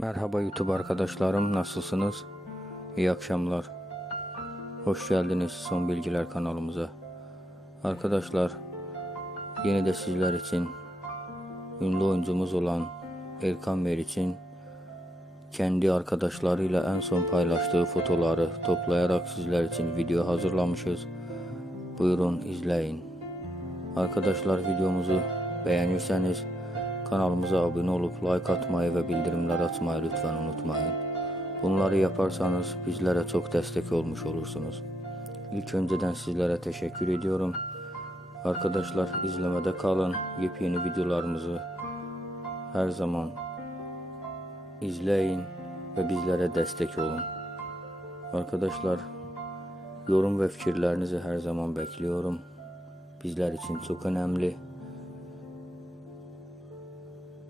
Merhaba YouTube arkadaşlarım nasılsınız? İyi akşamlar. Hoş geldiniz Son Bilgiler kanalımıza. Arkadaşlar yine de sizler için ünlü oyuncumuz olan Erkan Meriç'in kendi arkadaşlarıyla en son paylaştığı fotoları toplayarak sizler için video hazırlamışız. Buyurun izleyin. Arkadaşlar videomuzu beğenirseniz kanalımıza abone olup like atmayı ve bildirimler açmayı lütfen unutmayın. Bunları yaparsanız bizlere çok destek olmuş olursunuz. İlk önceden sizlere teşekkür ediyorum. Arkadaşlar izlemede kalın. Yepyeni videolarımızı her zaman izleyin ve bizlere destek olun. Arkadaşlar yorum ve fikirlerinizi her zaman bekliyorum. Bizler için çok önemli.